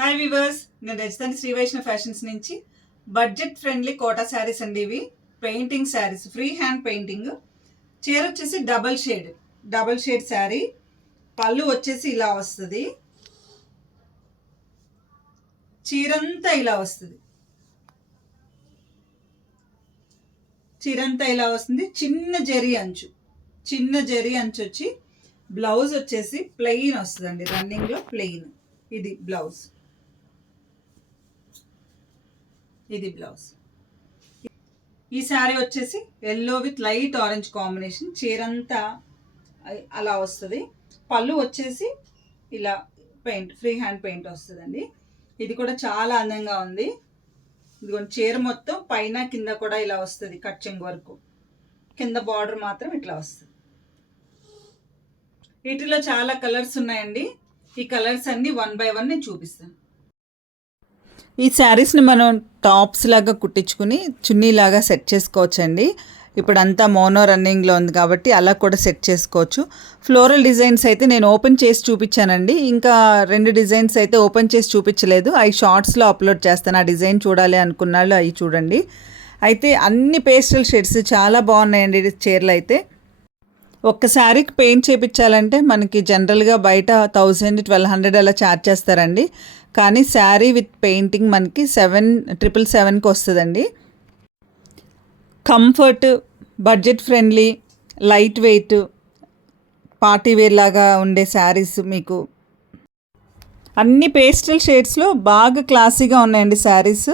Hi viewers, నేను రజితాని Shri Vaishnav fashions నుంచి budget friendly quota saris అండి. ఇవి painting saris, free hand painting. చీర వచ్చేసి డబల్ షేడ్ శారీ. పళ్ళు వచ్చేసి ఇలా వస్తుంది, చీరంతా ఇలా వస్తుంది. చిన్న జరీ అంచు వచ్చి బ్లౌజ్ వచ్చేసి ప్లెయిన్ వస్తుందండి. రన్నింగ్లో ప్లెయిన్. ఇది బ్లౌజ్. ఈ శారీ వచ్చేసి yellow with light orange combination. చీరంతా అలా వస్తుంది. పళ్ళు వచ్చేసి ఇలా ఫ్రీ హ్యాండ్ పెయింట్ వస్తుందండి. ఇది కూడా చాలా అందంగా ఉంది. ఇదిగోండి, చీర మొత్తం పైన కింద కూడా ఇలా వస్తుంది. కట్చింగ్ వరకు కింద బార్డర్ మాత్రం ఇట్లా వస్తుంది. వీటిలో చాలా కలర్స్ ఉన్నాయండి. ఈ కలర్స్ అన్ని 1 by 1 నేను చూపిస్తాను. ఈ శారీస్ని మనం టాప్స్ లాగా కుట్టించుకుని చున్నీలాగా సెట్ చేసుకోవచ్చండి. ఇప్పుడు అంతా మోనో రన్నింగ్లో ఉంది కాబట్టి అలా కూడా సెట్ చేసుకోవచ్చు. ఫ్లోరల్ డిజైన్స్ అయితే నేను ఓపెన్ చేసి చూపించానండి. ఇంకా 2 డిజైన్స్ అయితే ఓపెన్ చేసి చూపించలేదు. అవి షార్ట్స్లో అప్లోడ్ చేస్తాను. ఆ డిజైన్ చూడాలి అనుకున్నాళ్ళు అవి చూడండి. అయితే అన్ని పేస్టల్ షేడ్స్ చాలా బాగున్నాయండి చీరలు అయితే. ఒక్క శారీకి పెయింట్ చేయించాలంటే మనకి జనరల్గా బయట 1000-1200 అలా ఛార్జ్ చేస్తారండి. కానీ శారీ విత్ పెయింటింగ్ మనకి 7,777కి వస్తుందండి. Comfort, budget friendly, light weight, party wear లాగా ఉండే శారీస్ మీకు అన్ని పేస్టల్ షేడ్స్లో బాగా క్లాసీగా ఉన్నాయండి. శారీస్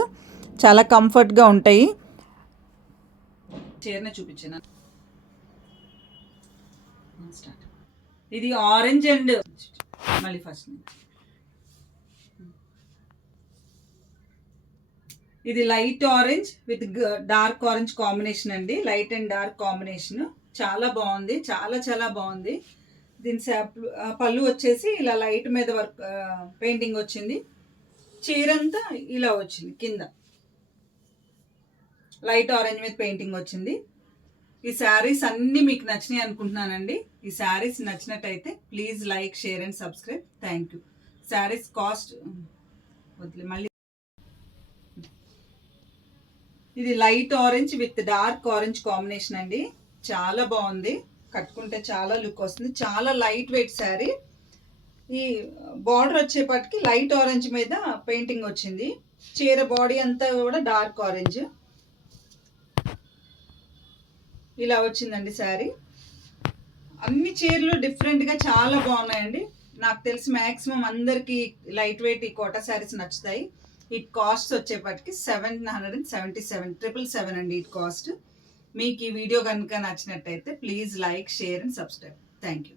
చాలా కంఫర్ట్గా ఉంటాయి. చీరనే చూపించాను. ఇది ఆరెంజ్ అండ్ మళ్ళీ ఫస్ట్ ఇది light orange with dark orange combination అండి. లైట్ అండ్ డార్క్ కాంబినేషన్ చాలా బాగుంది. చాలా బాగుంది. దీని పళ్ళు వచ్చేసి ఇలా లైట్ మీద వర్క్ పెయింటింగ్ వచ్చింది. చీరంతా ఇలా వచ్చింది. కింద లైట్ ఆరెంజ్ మీద పెయింటింగ్ వచ్చింది. ఈ శారీస్ అన్నీ మీకు నచ్చినాయి అనుకుంటున్నానండి. ఈ శారీస్ నచ్చినట్టయితే please like, share and subscribe. Thank you. Saris cost మళ్ళీ ఇది light orange with dark orange combination అండి. చాలా బాగుంది. కట్టుకుంటే చాలా లుక్ వస్తుంది. చాలా లైట్ వెయిట్ శారీ. ఈ బార్డర్ వచ్చేపటికి లైట్ ఆరెంజ్ మీద పెయింటింగ్ వచ్చింది. చీర బాడీ అంతా కూడా డార్క్ ఆరెంజ్ ఇలా వచ్చిందండి శారీ. అన్ని చీరలు డిఫరెంట్గా చాలా బాగున్నాయండి. నాకు తెలిసి మ్యాక్సిమం అందరికీ లైట్ వెయిట్ ఈ కోటా శారీస్ నచ్చుతాయి. ఈ కాస్ట్ వచ్చేపటికి 777 అండి ఈ కాస్ట్. మీకు ఈ వీడియో కనుక నచ్చినట్టయితే please like, share and subscribe. Thank you.